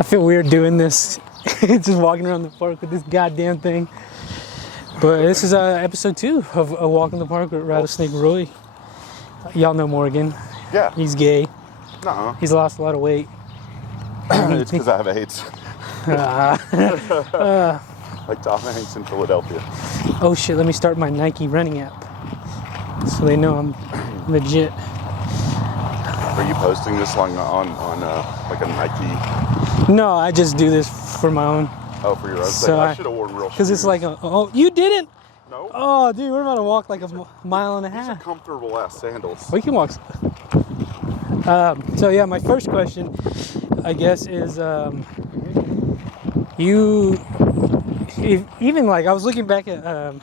I feel weird doing this. Just walking around the park with this goddamn thing. But this is episode 2 of A Walk in the Park with Rattlesnake Roy. Y'all know Morgan. Yeah. He's gay. Nuh-uh. He's lost a lot of weight. It's because I have AIDS. Like Tom Hanks in Philadelphia. Oh shit, let me start my Nike running app. So they know I'm legit. Are you posting this on like a Nike? No, I just do this for my own. Oh, for your own So sake. I should have worn real shoes. Because it's like oh, you didn't? No. Oh, dude, we're about to walk like a mile and a These are half. comfortable ass sandals. We can walk. So yeah, my first question, I guess, is even like I was looking back at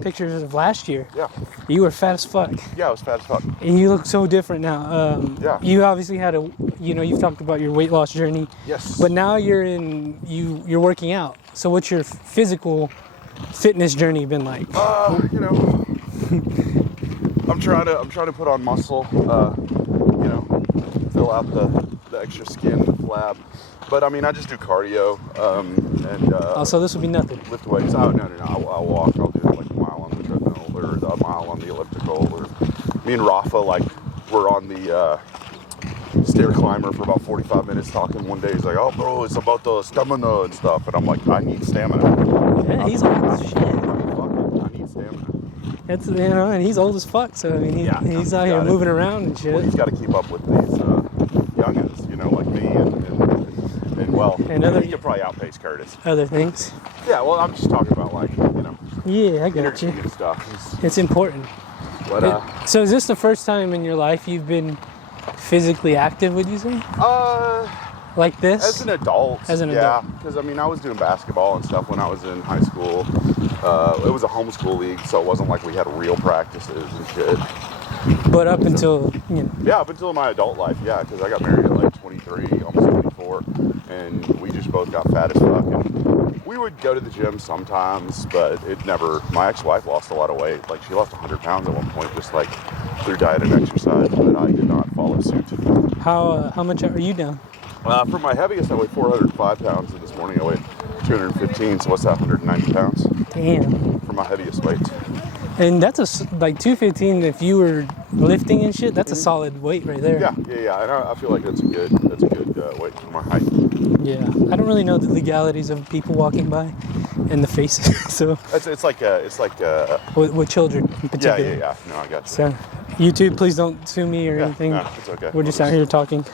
pictures of last year. Yeah. You were fat as fuck. Yeah, I was fat as fuck. And you look so different now. Yeah. You obviously had you've talked about your weight loss journey. Yes. But now you're working out. So what's your physical fitness journey been like? I'm trying to put on muscle. Fill out the extra skin, the flab. But I mean, I just do cardio and. So this would be nothing. Lift weights. Oh no! I'll walk. I'll do like a mile on the treadmill or a mile on the elliptical. Or me and Rafa, like, we're on the stair climber for about 45 minutes talking. One day he's like, "Oh, bro, it's about the stamina and stuff," and I'm like, "I need stamina." Yeah, he's old as shit. I need stamina. That's and he's old as fuck. So I mean, he's out here moving around and shit. Well, he's got to keep up with these youngins, like me and other. He could probably outpace Curtis. Other things. Yeah, well, I'm just talking about Yeah, I got you. and stuff. It's important. But so is this the first time in your life you've been physically active, would you say? Like this? As an adult. Adult. Yeah, because I was doing basketball and stuff when I was in high school. It was a homeschool league, so it wasn't like we had real practices and shit. But up until, Yeah, up until my adult life, yeah, because I got married at like 23, almost 24, and we just both got fat as fuck. And we would go to the gym sometimes, but it never, my ex-wife lost a lot of weight. Like, she lost 100 pounds at one point, just like through diet and exercise, but I did not follow suit. How much are you down? For my heaviest, I weighed 405 pounds, and this morning I weighed 215, so what's that, 190 pounds? Damn. For my heaviest weight. And that's like 215, if you were lifting and shit, that's a solid weight right there. Yeah, and I feel like that's a good weight for my height. Yeah, I don't really know the legalities of people walking by and the faces, so. It's like with children in particular. Yeah, no, I got you. So, YouTube, please don't sue me or anything. No, it's okay. We're just out here talking.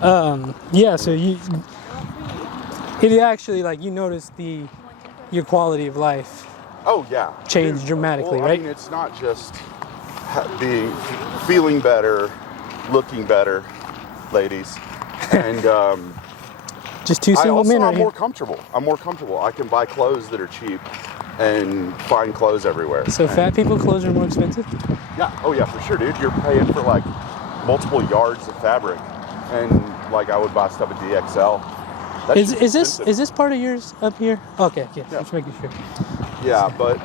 So it actually, like, you notice your quality of life. Oh yeah, changed dramatically, right? I mean, it's not just feeling better, looking better, ladies, and just two single men. I'm more comfortable. I can buy clothes that are cheap and find clothes everywhere. So fat people clothes are more expensive? Yeah. Oh yeah, for sure, dude. You're paying for like multiple yards of fabric, and like I would buy stuff at DXL. Is this part of yours up here? Okay, yeah. Just making sure. Yeah, but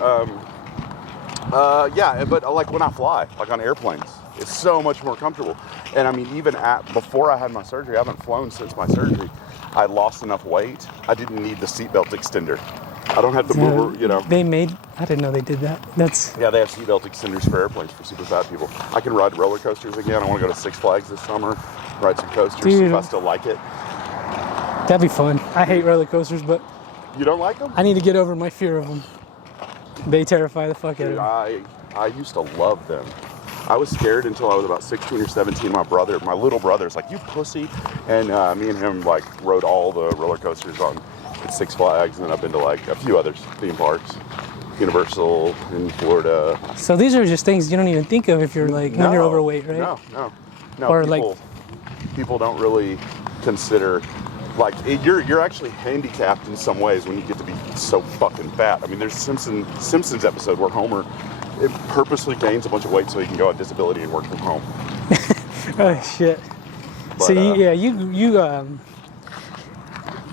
like when I fly, like on airplanes, it's so much more comfortable. And I mean, even before I had my surgery, I haven't flown since my surgery. I lost enough weight. I didn't need the seatbelt extender. I don't have to move, I didn't know they did that. Yeah, they have seatbelt extenders for airplanes for super fat people. I can ride roller coasters again. I want to go to Six Flags this summer, ride some coasters, see if I still like it. That'd be fun. I hate roller coasters, but you don't like them? I need to get over my fear of them. They terrify the fuck out of me. I used to love them. I was scared until I was about 16 or 17. My little brother's like, "You pussy," and me and him like rode all the roller coasters at Six Flags, and then I've been to like a few others, theme parks, Universal in Florida. So these are just things you don't even think of if you're like when you're overweight, right? No. Or people don't really consider. Like, you're actually handicapped in some ways when you get to be so fucking fat. I mean, there's a Simpsons episode where Homer purposely gains a bunch of weight so he can go on disability and work from home. Oh shit! But, so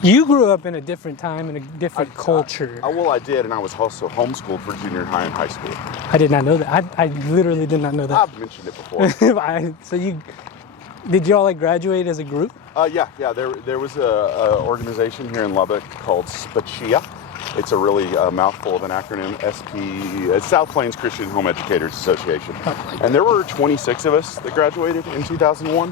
you grew up in a different time in a different culture. I did, and I was also homeschooled for junior high and high school. I did not know that. I literally did not know that. I've mentioned it before. Did y'all like graduate as a group? Yeah. There was a organization here in Lubbock called SPCHIA. It's a really mouthful of an acronym. It's South Plains Christian Home Educators Association. And there were 26 of us that graduated in 2001.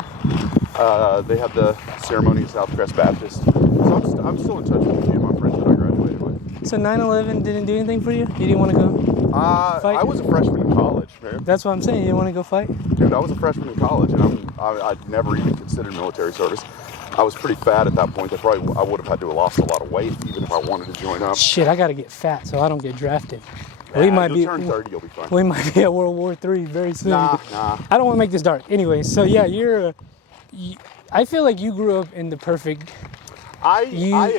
They had the ceremony at Southcrest Baptist. So I'm still in touch with a few of my friends that I graduated with. So 9/11 didn't do anything for you? You didn't want to go fight? I was a freshman in college, man. That's what I'm saying. You didn't want to go fight? Dude, I was a freshman in college, and I'd never even considered military service. I was pretty fat at that point. I would have had to have lost a lot of weight even if I wanted to join up. Shit, I got to get fat so I don't get drafted. You'll turn 30, you'll be fine. We might be at World War III very soon. Nah. I don't want to make this dark. Anyway, so yeah, I feel like you grew up in the perfect. I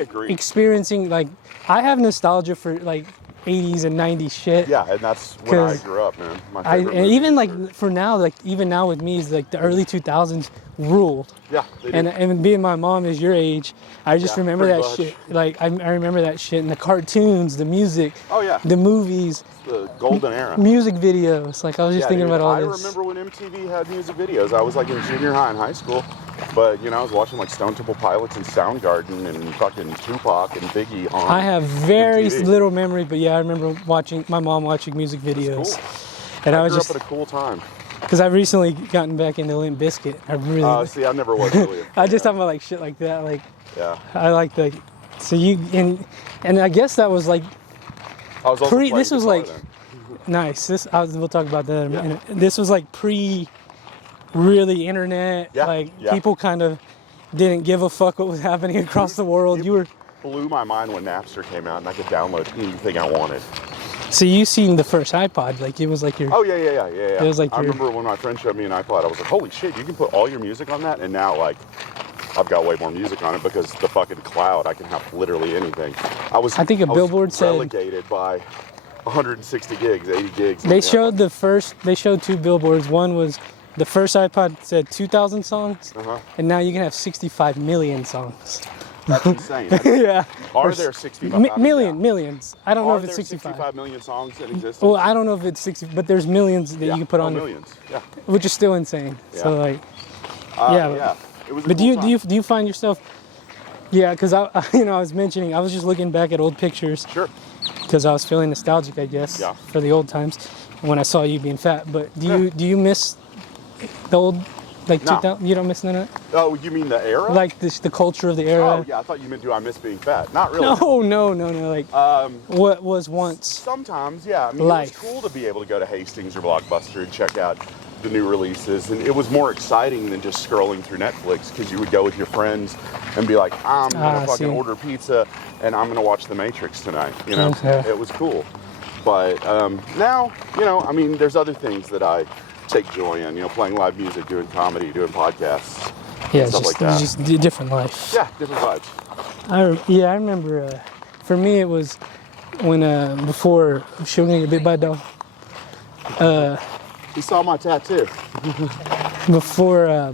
agree. Experiencing, like, I have nostalgia for like 80s and 90s shit. Yeah, and that's when I grew up, man. And even like for now, like even now with me, is like the early 2000s ruled. Yeah, they did. And being my mom is your age, I just remember that shit. Like I remember that shit and the cartoons, the music. Oh yeah. The movies. The golden era. Music videos. Like I was just thinking about all this. I remember when MTV had music videos. I was like in junior high and high school. But, I was watching like Stone Temple Pilots and Soundgarden and fucking Tupac and Biggie on I have very MTV. little memory, but yeah, I remember my mom watching music videos. Cool. And I grew was up at a cool time. Because I've recently gotten back into Limp Bizkit. See, I never was really. I just talking about like shit like that. Like, yeah. I like the. So you and I guess that was like. I was also this was like. then. Nice. We'll talk about that in a minute. This was like really internet. Yeah. People kind of didn't give a fuck what was happening across the world. It blew my mind when Napster came out and I could download anything I wanted. So you seen the first iPod? Like it was like your. Oh yeah. It was like I remember when my friend showed me an iPod. I was like, holy shit! You can put all your music on that, and now like. I've got way more music on it because the fucking cloud, I can have literally anything. I think a billboard said relegated by 160 gigs, 80 gigs. They showed two billboards. One was the first iPod said 2,000 songs, and now you can have 65 million songs. That's insane. Yeah. Are there 65 millions? I don't know if it's 65 million songs in existence? Well, I don't know if it's 60, but there's millions that you can put on millions. Yeah. Which is still insane. Yeah. So like, yeah. It was but do you find yourself? Yeah, because I was mentioning, I was just looking back at old pictures. Sure. Because I was feeling nostalgic, I guess, for the old times when I saw you being fat. But do you miss the old, like 2000? You don't miss none of that? Oh, you mean the era? Like the culture of the era? Oh yeah, I thought you meant do I miss being fat? Not really. No. Like what was once. Sometimes, yeah. I mean, life. It was cool to be able to go to Hastings or Blockbuster and check out the new releases, and it was more exciting than just scrolling through Netflix because you would go with your friends and be like, I'm gonna fucking order pizza and I'm gonna watch The Matrix tonight. It was cool. But now, I mean, there's other things that I take joy in. Playing live music, doing comedy, doing podcasts, stuff like that. Just a different life. Yeah, different vibes. I remember. For me, it was when before she was gonna get bit by a dog. You saw my tattoo. Before,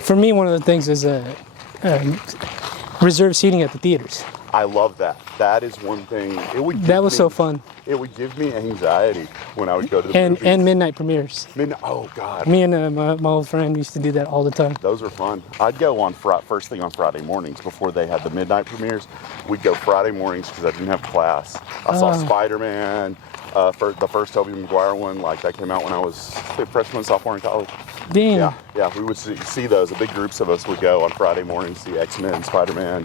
for me, one of the things is reserved seating at the theaters. I love that. That is one thing. That was so fun. It would give me anxiety when I would go to the movies. And midnight premieres. Oh, God. Me and my old friend used to do that all the time. Those were fun. I'd go on first thing on Friday mornings before they had the midnight premieres. We'd go Friday mornings because I didn't have class. I saw Spider-Man, the first Tobey Maguire one. Like, that came out when I was freshman, sophomore in college. Damn. Yeah. We would see those. The big groups of us would go on Friday mornings, see X-Men, Spider-Man,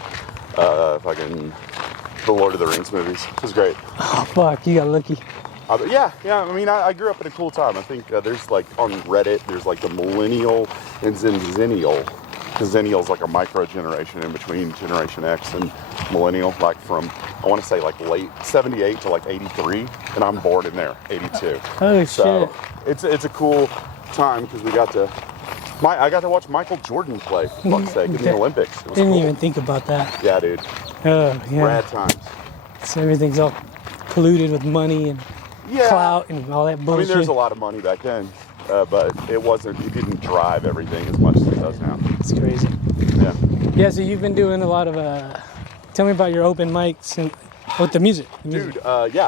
fucking the Lord of the Rings movies. It was great. Oh, fuck. You got lucky. Yeah. I mean, I grew up in a cool time. I think there's like on Reddit, there's like the millennial and zennial. Because zennial's like a micro generation in between Generation X and millennial, like from, I want to say like late 78 to like 83. And I'm born in there, 82. Oh, so shit. It's a cool time because I got to watch Michael Jordan play, for fuck's sake, in the Olympics. It was Didn't cool. even think about that. Yeah, dude. Oh, yeah. Rad times. So everything's all polluted with money and clout and all that bullshit. I mean, there's a lot of money back then, but it didn't drive everything as much as it does now. It's crazy. Yeah. Yeah, so you've been doing a lot of, tell me about your open mics and with the music. Dude,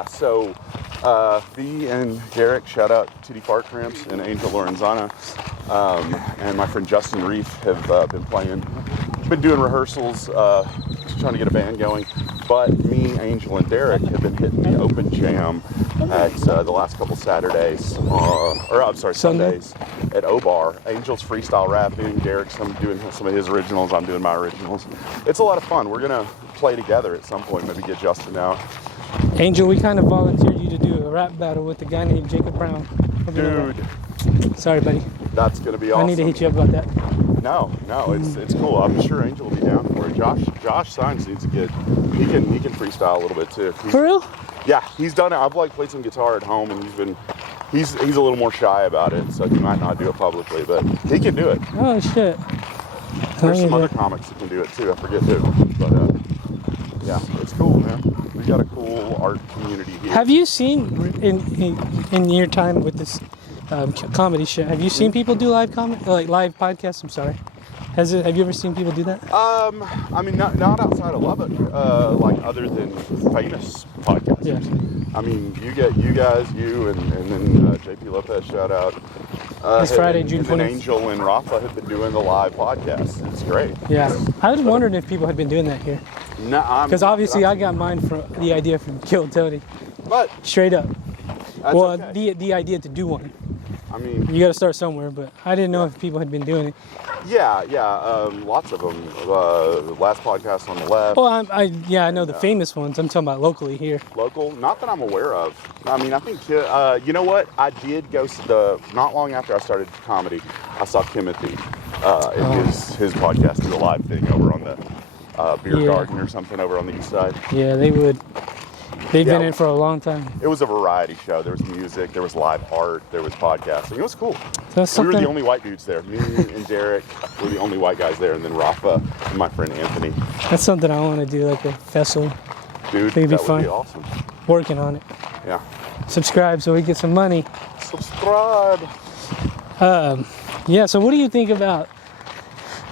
so V and Derek, shout out Titty Fart Cramps and Angel Lorenzana. and my friend Justin Reef have been doing rehearsals, trying to get a band going. But me, Angel, and Derek have been hitting the open jam at the last couple Saturdays, Sundays at O-Bar. Angel's freestyle rapping, Derek's doing some of his originals, I'm doing my originals. It's a lot of fun. We're gonna play together at some point, maybe get Justin out. Angel, we kind of volunteered you to do a rap battle with a guy named Jacob Brown. Dude. Sorry, buddy. That's gonna be awesome. I need to hit you up about that. No, it's cool. I'm sure Angel will be down for it. Josh Sines needs to get. He can freestyle a little bit too. For real? Yeah, he's done it. I've played some guitar at home, and he's a little more shy about it, so he might not do it publicly, but he can do it. Oh shit. There's some other comics that can do it too. I forget who, but yeah, it's cool, man. We got a cool art community here. Have you seen in your time with this comedy shit? Have you seen people do live live podcasts? I'm sorry. Have you ever seen people do that? I mean, not outside of Lubbock, like other than famous podcasters. Yeah. I mean, you guys, and then JP Lopez, shout out. It's Friday, June 20th. And Angel and Rafa have been doing the live podcast. It's great. Yeah. I was wondering if people had been doing that here. No, because obviously I got mine from the idea from Kill Tony. But straight up. That's well, okay. the idea to do one. I mean, you got to start somewhere, but I didn't know if people had been doing it. Yeah, lots of them. Last podcast on the left. Oh, I know the famous ones. I'm talking about locally here. Local, not that I'm aware of. I mean, I think you know what? I did go not long after I started comedy. I saw Timothy in his podcast do a live thing over on the beer garden or something over on the east side. Yeah, they would. They've been in for a long time. It was a variety show. There was music, there was live art, there was podcasting. It was cool. So we were the only white dudes there. Me and Derek were the only white guys there, and then Rafa and my friend Anthony. That's something I want to do, like a festival. Dude, that would be awesome. Working on it. Yeah. Subscribe so we get some money. Subscribe. Yeah, so what do you think about,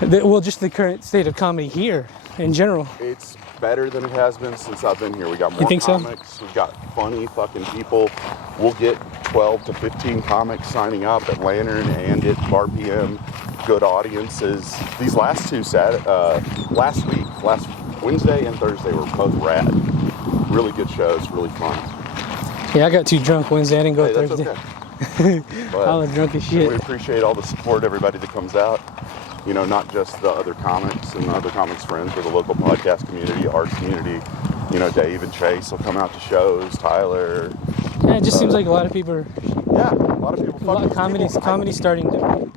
just the current state of comedy here in general? It's better than it has been since I've been here. We got more comics. So? We've got funny fucking people. We'll get 12 to 15 comics signing up at Lantern and at RPM. Good audiences. These last two last Wednesday and Thursday were both rad. Really good shows, really fun. Yeah, I got too drunk Wednesday. I didn't go Thursday. That's okay. I was drunk as shit. We appreciate all the support, everybody that comes out. You know, not just the other comics and the other comics friends, but the local podcast community, art community. You know, Dave and Chase will come out to shows. Tyler. Yeah, it just seems like a lot of people are. Yeah, a lot of people. A lot of comedy's starting to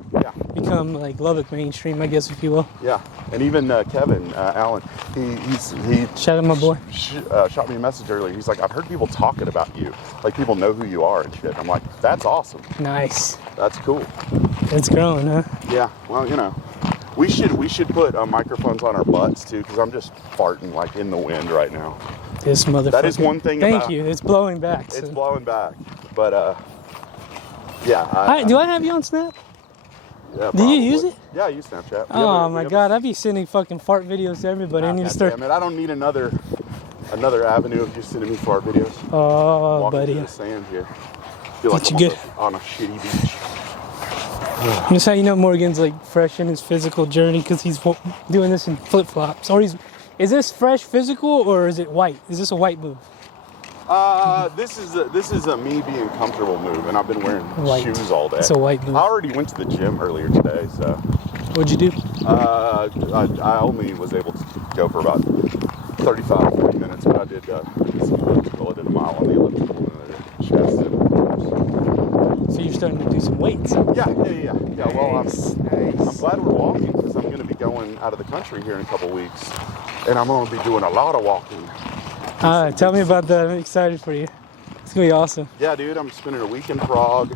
become like Lubbock mainstream, I guess, if you will. Yeah, and even Kevin Allen, he shout out my boy. Shot me a message earlier. He's like, I've heard people talking about you, like people know who you are and shit. I'm like, that's awesome. Nice. That's cool. It's growing, huh? Yeah. Well, you know, we should put microphones on our butts too, because I'm just farting like in the wind right now. This motherfucker. That is one thing. Thank you. It's blowing back. It's blowing back, but yeah. Do I have you on Snap? Yeah, do you use it? Yeah, I use Snapchat. Oh my god, I'd be sending fucking fart videos to everybody. I need to start. Damn it, I don't need another avenue of just sending me fart videos. Oh, walking buddy. Through the sand here. Feel like I'm on a shitty beach. That's how you know Morgan's like fresh in his physical journey, because he's doing this in flip flops. Or is this fresh physical or is it white? Is this a white move? This is a me being comfortable move, and I've been wearing shoes all day. It's a white move. I already went to the gym earlier today, so. What'd you do? I only was able to go for about 35, 40 minutes, but I did some elliptical. I did a mile on the elliptical and the chest and So you're starting to do some weights. Yeah. Well, I'm glad we're walking, because I'm going to be going out of the country here in a couple weeks, and I'm going to be doing a lot of walking. Tell me about that. I'm excited for you. It's going to be awesome. Yeah, dude, I'm spending a week in Prague.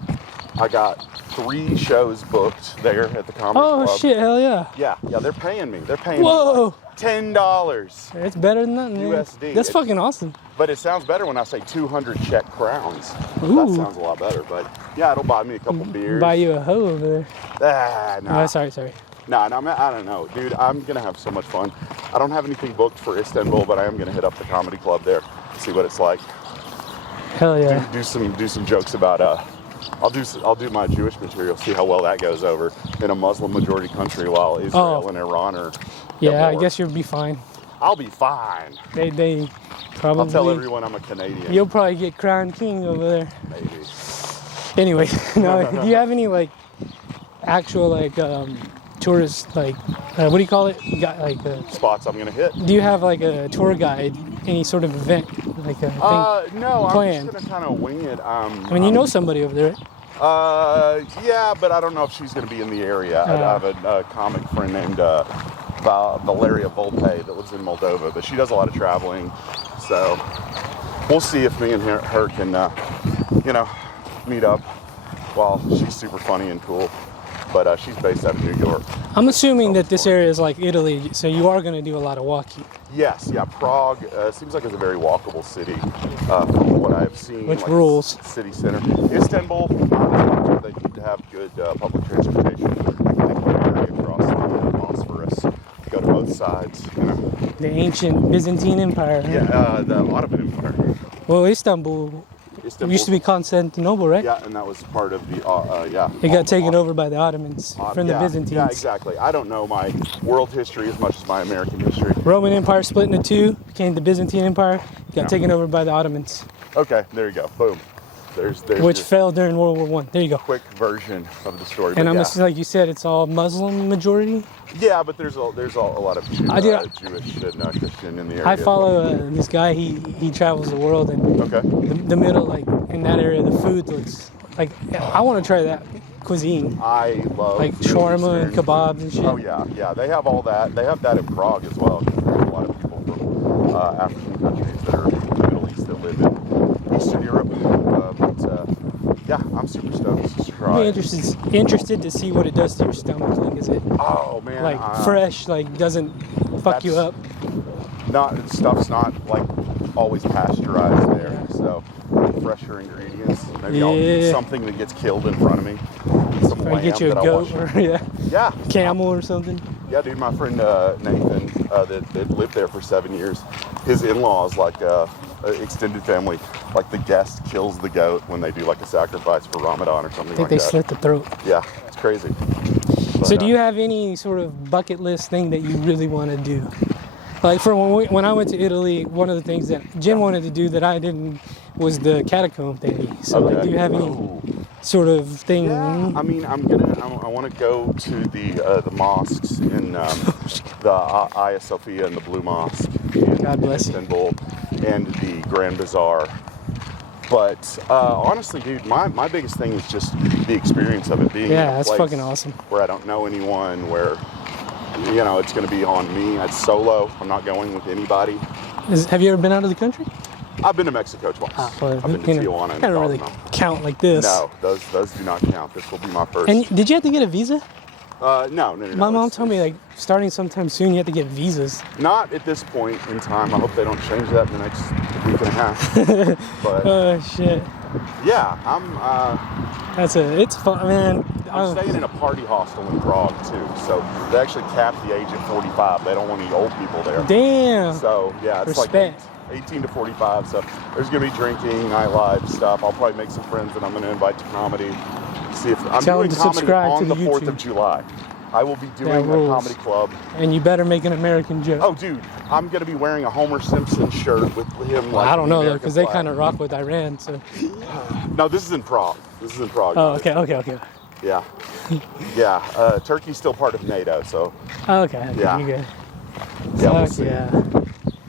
I got 3 shows booked there at the comedy club. Oh, shit, hell yeah. Yeah, they're paying me. They're paying me like $10. It's better than that, man. USD. That's fucking awesome. But it sounds better when I say 200 Czech crowns. Ooh. That sounds a lot better. But yeah, it'll buy me a couple beers. Buy you a hoe over there. Nah. Oh, sorry. Nah, I don't know. Dude, I'm going to have so much fun. I don't have anything booked for Istanbul, but I am going to hit up the comedy club there to see what it's like. Hell yeah. Do some jokes about I'll do my Jewish material, see how well that goes over in a Muslim majority country while Israel and Iran are at Yeah, I war. guess you'll be fine. I'll be fine. They probably. I'll tell everyone I'm a Canadian. You'll probably get crowned king over there. Maybe. Anyway, no, do you have any like actual like tourist like what do you call it? Like Spots I'm gonna hit. do you have like a tour guide, any sort of event like a thing? No, planned? I'm just gonna kind of wing it. I mean, you know somebody over there, right? Yeah, but I don't know if she's gonna be in the area. I have a comic friend named Valeria Volpe that lives in Moldova, but she does a lot of traveling. So we'll see if me and her can, meet up. Well, she's super funny and cool, but she's based out of New York. I'm assuming that this area is like Italy, so you are going to do a lot of walking. Yes, yeah. Prague seems like it's a very walkable city from what I've seen. Which like rules? City center. Istanbul, they need to have good public transportation. They can carry across the Bosphorus, go to both sides. The ancient Byzantine Empire. Huh? Yeah, the Ottoman Empire. Well, Istanbul used to be Constantinople, right? Yeah, and that was part of the, It got taken over by the Ottomans from the Byzantines. Yeah, exactly. I don't know my world history as much as my American history. Roman Empire split into two, became the Byzantine Empire, got taken over by the Ottomans. Okay, there you go. Boom. There's which fell during World War I. There you go. Quick version of the story. And I'm assuming, like you said, it's all Muslim majority? Yeah, but there's a lot of Jewish and Christian in the area. I follow this guy. He travels the world, and the middle, like in that area, the food looks like I want to try that cuisine. I love like shawarma and kebabs and shit. Oh yeah, they have all that. They have that in Prague as well. There's a lot of people from African countries that are in the Middle East that live in Eastern Europe. Yeah, I'm super stoked to try. I'm interested to see what it does to your stomach. Like, is it? Oh man, like fresh? Like, doesn't fuck you up? Stuff's not like always pasteurized there, so fresher ingredients. Maybe I'll eat something that gets killed in front of me. Some lamb get you a goat or camel or something. Yeah, dude, my friend Nathan that lived there for 7 years, his in-laws like extended family, like the guest kills the goat when they do like a sacrifice for Ramadan or something like that. I think they slit the throat. Yeah, it's crazy. But, so do you have any sort of bucket list thing that you really want to do? Like for when I went to Italy, one of the things that Jen wanted to do that I didn't was the catacomb thingy. So like, do you have any sort of thing? Yeah, I mean, I want to go to the mosques in the Hagia Sophia and the Blue Mosque in Istanbul and the Grand Bazaar. But honestly, dude, my biggest thing is just the experience of it being in a that's place fucking awesome. Where I don't know anyone, where it's going to be on me. It's solo. I'm not going with anybody. Have you ever been out of the country? I've been to Mexico twice. I've been to Tijuana and kind of really count like this. No, those do not count. This will be my first. And did you have to get a visa? No. My mom told me like starting sometime soon you have to get visas. Not at this point in time. I hope they don't change that in the next week and a half. But oh shit. Yeah, it's fun, man. I'm staying in a party hostel in Prague too, so they actually cap the age at 45. They don't want any old people there. Damn. So yeah, it's respect. Like 18 to 45. So there's gonna be drinking, nightlife stuff. I'll probably make some friends that I'm gonna invite to comedy. See if I'm doing comedy on the 4th of July. I will be doing a comedy club. And you better make an American joke. Oh, dude, I'm gonna be wearing a Homer Simpson shirt with him. Well, I don't know though, because they kind of rock with Iran. So. No, this is in Prague. Oh, okay. Yeah, yeah. Turkey's still part of NATO, so. Okay. Yeah. You good. Yeah, we'll see. Yeah.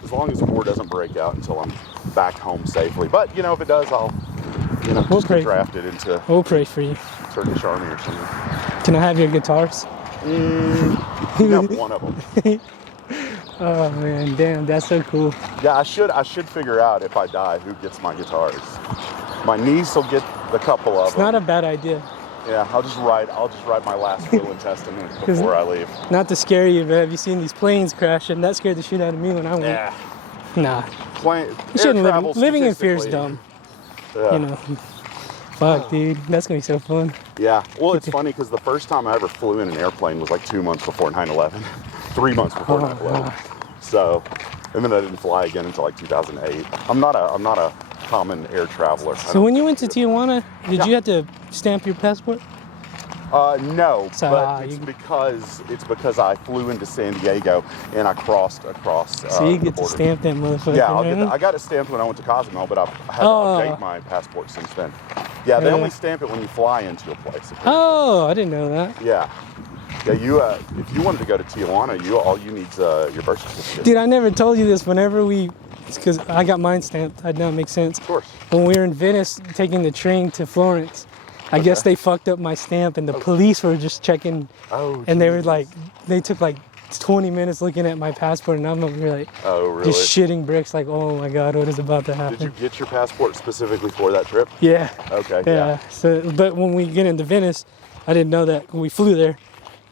As long as war doesn't break out until I'm back home safely. But if it does, I'll we'll just get drafted into. We'll pray for you. Turkish army or something. Can I have your guitars? No, one of them. Oh man, damn, that's so cool. Yeah, I should figure out if I die who gets my guitars. My niece will get a couple of them. It's not a bad idea. Yeah, I'll just write my last will and testament before I leave. Not to scare you, but have you seen these planes crashing? That scared the shit out of me when I went. Yeah. Nah. You shouldn't live. Living in fear is dumb. Yeah. Fuck, dude. That's going to be so fun. Yeah. Well, it's funny because the first time I ever flew in an airplane was like 2 months before 9/11. 3 months before 9/11. So, and then I didn't fly again until like 2008. I'm not a common air traveler. So when you went to Tijuana, did you have to stamp your passport? No, So, but it's because I flew into San Diego and I crossed across. So you the get to border. stamp that motherfucker. Yeah, I got it stamped when I went to Cozumel, but I've had to update my passport since then. Yeah, they only stamp it when you fly into a place. Oh, I didn't know that. Yeah. Yeah, if you wanted to go to Tijuana, all you need is your birth certificate. Dude, I never told you this. It's because I got mine stamped. That don't make sense. Of course. When we were in Venice taking the train to Florence, I guess they fucked up my stamp, and the police were just checking. Oh, and they were like, they took like 20 minutes looking at my passport, and I'm over here like, oh, really? just shitting bricks, like, oh my god, what is about to happen? Did you get your passport specifically for that trip? Yeah. Okay. Yeah. So, but when we get into Venice, I didn't know that when we flew there,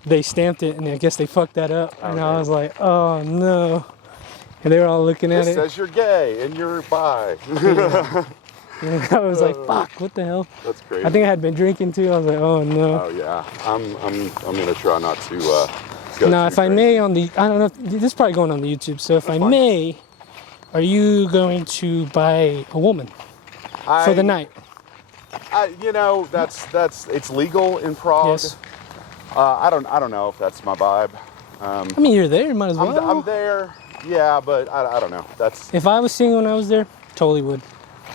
they stamped it, and I guess they fucked that up, and I was like, oh no. And they were all looking at it. It says you're gay and you're bi. And I was like, fuck, what the hell? That's crazy. I think I had been drinking too. I was like, oh no. Oh yeah, I'm gonna try not to go Now, too if I crazy. may, I don't know, this is probably going on the YouTube. So if I may, are you going to buy a woman for the night? It's legal in Prague. Yes. I don't know if that's my vibe. I mean, you're there, you might as well. I'm there, yeah, but I don't know. If I was single when I was there, totally would.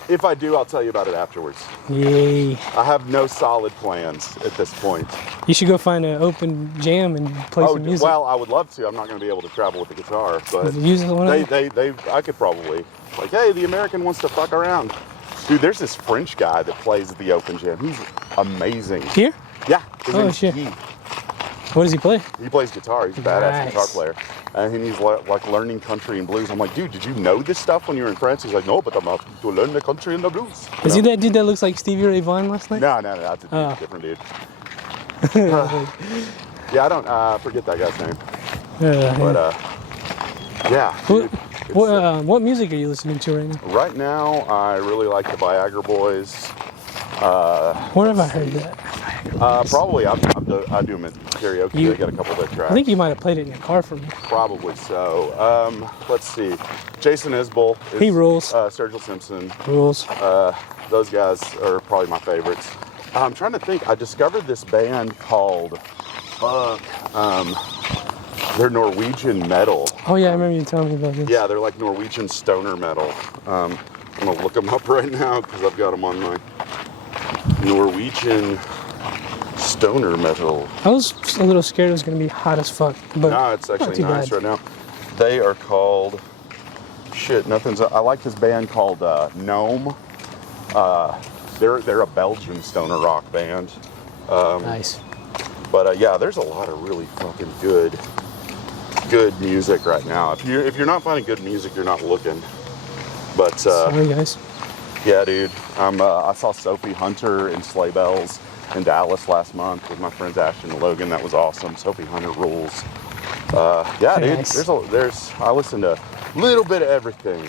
If I do, I'll tell you about it afterwards. Yay. I have no solid plans at this point. You should go find an open jam and play some music. Well, I would love to. I'm not going to be able to travel with the guitar, but Use one of them? I could probably, like, hey, the American wants to fuck around. Dude, there's this French guy that plays at the open jam. He's amazing. Here? Yeah. His name's shit. Guy. What does he play? He plays guitar. He's a badass Nice. guitar player. And he's like learning country and blues. I'm like, dude, did you know this stuff when you were in France? He's like, no, but I'm out to learn the country and the blues. Is he that dude that looks like Stevie Ray Vaughan last night? No, that's a different dude. Yeah, I don't forget that guy's name. But yeah. Dude, what music are you listening to right now? Right now, I really like the Viagra Boys. Where have I heard that? Probably I do them at karaoke. They got a couple of tracks. I think you might have played it in your car for me. Probably so. Let's see. Jason Isbell. He rules. Sergio Simpson. Rules. Those guys are probably my favorites. I'm trying to think. I discovered this band called they're Norwegian metal. Oh yeah, I remember you telling me about this. Yeah, they're like Norwegian stoner metal. I'm gonna look them up right now because I've got them on my Norwegian stoner metal. I was a little scared it was gonna be hot as fuck, but no, it's actually too nice bad. right now. They are called I like this band called Gnome. They're a Belgian stoner rock band. Nice. But yeah, there's a lot of really fucking good music right now. If you're not finding good music, you're not looking. But sorry guys. Yeah, dude. I saw Sophie Hunter in Sleigh Bells in Dallas last month with my friends Ashton and Logan. That was awesome. Sophie Hunter rules. Yeah, Very dude. nice. I listen to a little bit of everything.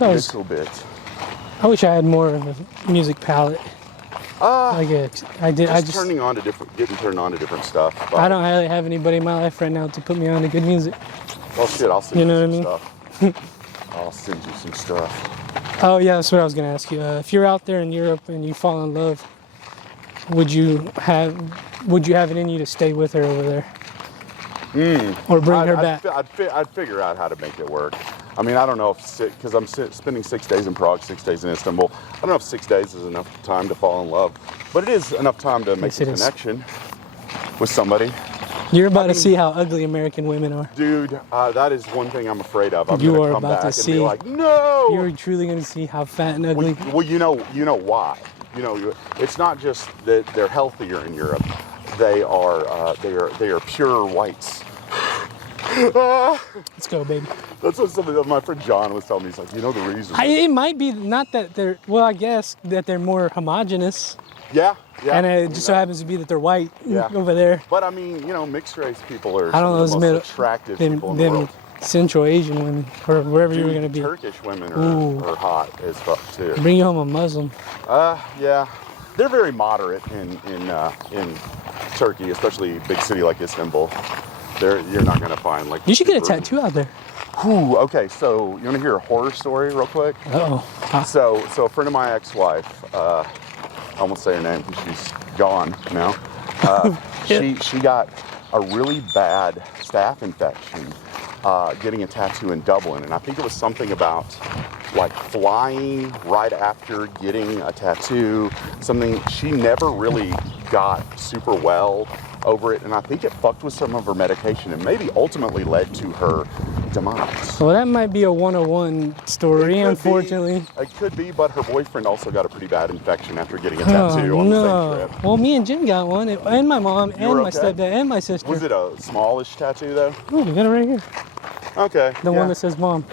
A little bit. I wish I had more of a music palette. Getting turned on to different stuff. But I don't really have anybody in my life right now to put me on to good music. Well, shit, I'll send you some what stuff. I'll send you some stuff. Oh yeah, that's what I was gonna ask you. If you're out there in Europe and you fall in love, would you have it in you to stay with her over there? Or bring her back? I'd figure out how to make it work. I mean, I don't know because I'm spending 6 days in Prague, 6 days in Istanbul. I don't know if 6 days is enough time to fall in love, but it is enough time to make a connection with somebody. You're about to see how ugly American women are. Dude, that is one thing I'm afraid of. I'm You gonna are come about back to and see. be like, no! You're truly going to see how fat and ugly. Well, you know why. It's not just that they're healthier in Europe. They are pure whites. Let's go, baby. That's what my friend John was telling me. He's like, the reason. It might be not that they're, well, I guess that they're more homogenous. Yeah. And it just so happens to be that they're white over there. But I mean, mixed race people are I don't know, some of the most attractive people in the world. Central Asian women, or wherever you were going to be. Turkish women are hot as fuck too. Bring you home a Muslim. Yeah. They're very moderate in Turkey, especially a big city like Istanbul. You're not going to find like. You should get a tattoo out there. Whew, okay, so you want to hear a horror story real quick? Uh-oh. So a friend of my ex-wife, I almost say her name because she's gone now. She got a really bad staph infection getting a tattoo in Dublin, and I think it was something about like flying right after getting a tattoo. Something she never really got super well over it, and I think it fucked with some of her medication and maybe ultimately led to her demise. Well, that might be a 101 story, unfortunately. It could be, but her boyfriend also got a pretty bad infection after getting a tattoo on the same trip. Well, me and Jim got one, and my mom, and my stepdad, and my sister. Was it a smallish tattoo, though? Oh, we got it right here. Okay. The one that says mom.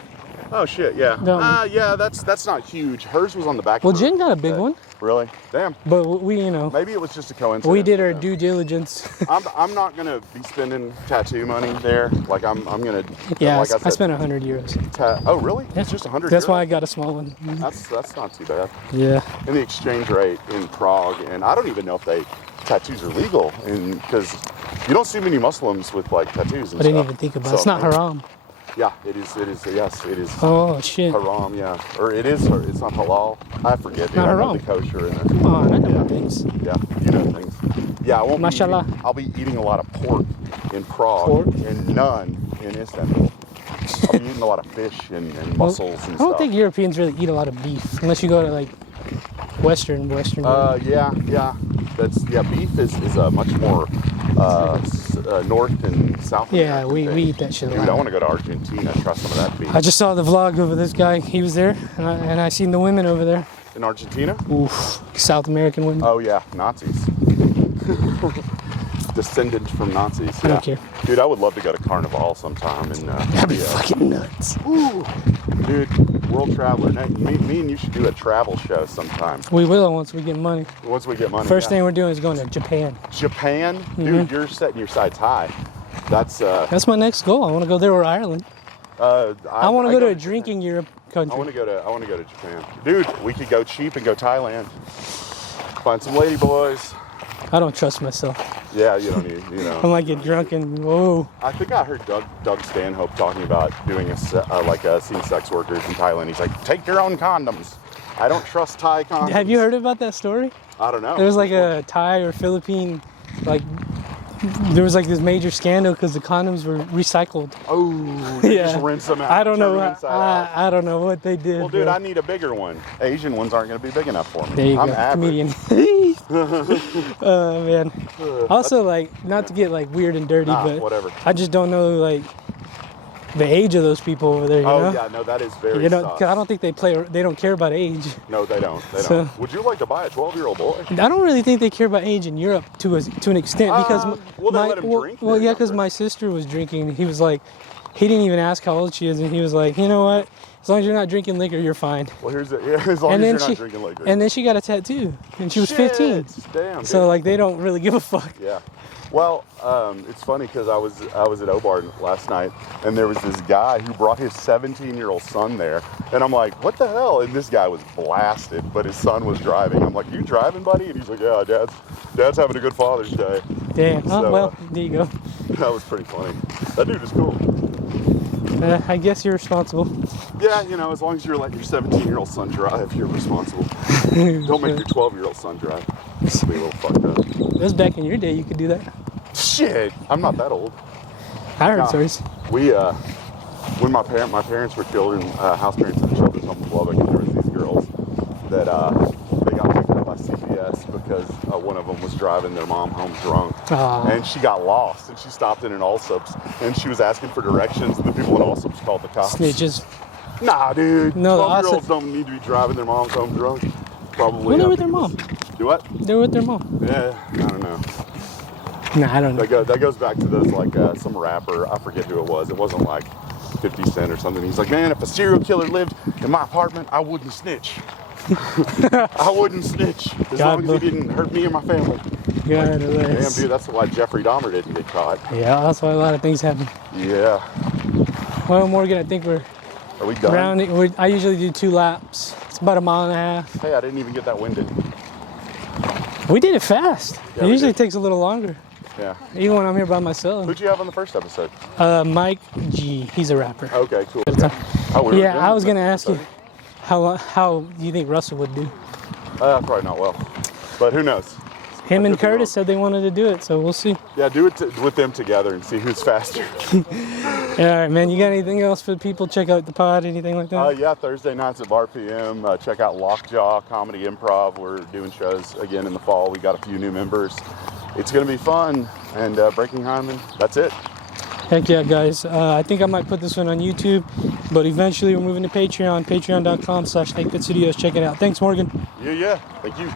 Oh, shit, yeah. Yeah, that's not huge. Hers was on the back. Well, Jen got a big one. Really? Damn. But we, you know. Maybe it was just a coincidence. We did our due diligence. I'm not going to be spending tattoo money there. Like, I'm going to. Yeah, like I spent 100 euros. Oh, really? Yeah. It's just 100 That's euros? why I got a small one. That's not too bad. Yeah. And the exchange rate in Prague, and I don't even know if tattoos are legal, because you don't see many Muslims with, like, tattoos and I didn't stuff. even think about it. It's not haram. Yeah, it is, yes, it is. Oh, shit. Haram, yeah. Or it is, or it's not halal. I forget. Not I know haram. the kosher in it. Come on, I know things. Yeah, you know things. Yeah, I won't Mashallah. I'll be eating a lot of pork in Prague Pork? and none in Istanbul. I'll be eating a lot of fish and mussels and stuff. I don't think Europeans really eat a lot of beef unless you go to like Western. Yeah. Beef is a much more north and south. Yeah, American we thing. eat that shit a Dude, lot. I want to go to Argentina, try some of that beef. I just saw the vlog of this guy. He was there, and I seen the women over there. In Argentina? Oof, South American women. Oh yeah, Nazis. Descendant from Nazis. I Yeah. don't care. Dude, I would love to go to Carnival sometime. And That'd be fucking nuts. Ooh, dude, world traveler. Now, me and you should do a travel show sometime. We will once we get money. Once we get money. First thing we're doing is going to Japan. Japan? Dude, you're setting your sights high. That's my next goal. I want to go there or Ireland. I want to go to a drinking Europe country. I want to go to Japan. Dude, we could go cheap and go Thailand. Find some lady boys. I don't trust myself. Yeah, you don't need, you know. I might get drunk and whoa. I think I heard Doug Stanhope talking about doing seeing sex workers in Thailand. He's like, take your own condoms. I don't trust Thai condoms. Have you heard about that story? I don't know. There was like a Thai or Philippine, like, there was like this major scandal because the condoms were recycled. Oh, they Yeah. just rinse them out. I don't know. turn them inside out. I don't know what they did. Well, dude, bro. I need a bigger one. Asian ones aren't going to be big enough for me. There you I'm go, average. comedian. Man. Also, like, not to get like weird and dirty, but whatever. I just don't know like the age of those people over there. You know? Yeah, no, that is very. You know, sus. 'cause I don't think they don't care about age. No, they don't. They So- don't. Would you like to buy a 12-year-old boy? I don't really think they care about age in Europe to an extent because Well, they let 'em drink well, there, yeah, because don't my sister was drinking. He was like, he didn't even ask how old she is, and he was like, you know what? As long as you're not drinking liquor, you're fine. Well, here's it. Yeah, as long And as then you're not drinking liquor. and then she got a tattoo, and she was Shit, 15. Damn. So dude. like they don't really give a fuck. Yeah. Well, it's funny because I was at Obar last night, and there was this guy who brought his 17-year-old son there, and I'm like, what the hell? And this guy was blasted, but his son was driving. I'm like, you driving, buddy? And he's like, yeah, Dad's having a good Father's Day. Damn. So, Well, there you go. That was pretty funny. That dude is cool. I guess you're responsible. Yeah, you know, as long as you're letting your 17-year-old son drive, you're responsible. Don't make your 12-year-old son drive. It'll be a little fucked up. It was back in your day. You could do that. Shit, I'm not that old. I heard No. stories. We, when my parents were children, house parents at the Children's Home of Lubbock, and there was these girls that they got picked up by CPS because one of them was driving their mom home drunk, and she got lost, and she stopped in an Allsup's, and she was asking for directions, and the people at Allsup's called the cops. Snitches. Nah, dude. No, 12-year-olds don't need to be driving their moms home drunk. Probably. Well, they're I with think their it was- mom. Do what? They're with their mom. Yeah, I don't know. Nah, I don't know. That goes back to those, like, some rapper, I forget who it was. It wasn't like 50 Cent or something. He's like, man, if a serial killer lived in my apartment, I wouldn't snitch. I wouldn't snitch as long as he didn't hurt me or my family. God, Damn, dude, that's why Jeffrey Dahmer didn't get caught. yeah, that's why a lot of things happen. Yeah. Well, Morgan, I think we're Are we done? rounding. I usually do 2 laps. It's about 1.5 miles. Hey, I didn't even get that winded. We did it fast. Yeah, It we usually did. takes a little longer. Yeah. Even when I'm here by myself. Who'd you have on the first episode? Mike G. He's a rapper. Okay, cool. Oh, yeah, I was gonna ask you how you think Russell would do. Probably not well, but who knows? Him and Curtis said they wanted to do it, so we'll see. Yeah, do it with them together and see who's faster. Yeah, all right, man. You got anything else for the people? Check out the pod, anything like that? Yeah, Thursday nights at Bar PM. Check out Lockjaw Comedy Improv. We're doing shows again in the fall. We got a few new members. It's going to be fun. And Breaking Hyman, that's it. Heck yeah, guys. I think I might put this one on YouTube, but eventually we're moving to Patreon, patreon.com/SnakePitStudios. Check it out. Thanks, Morgan. Yeah. Thank you.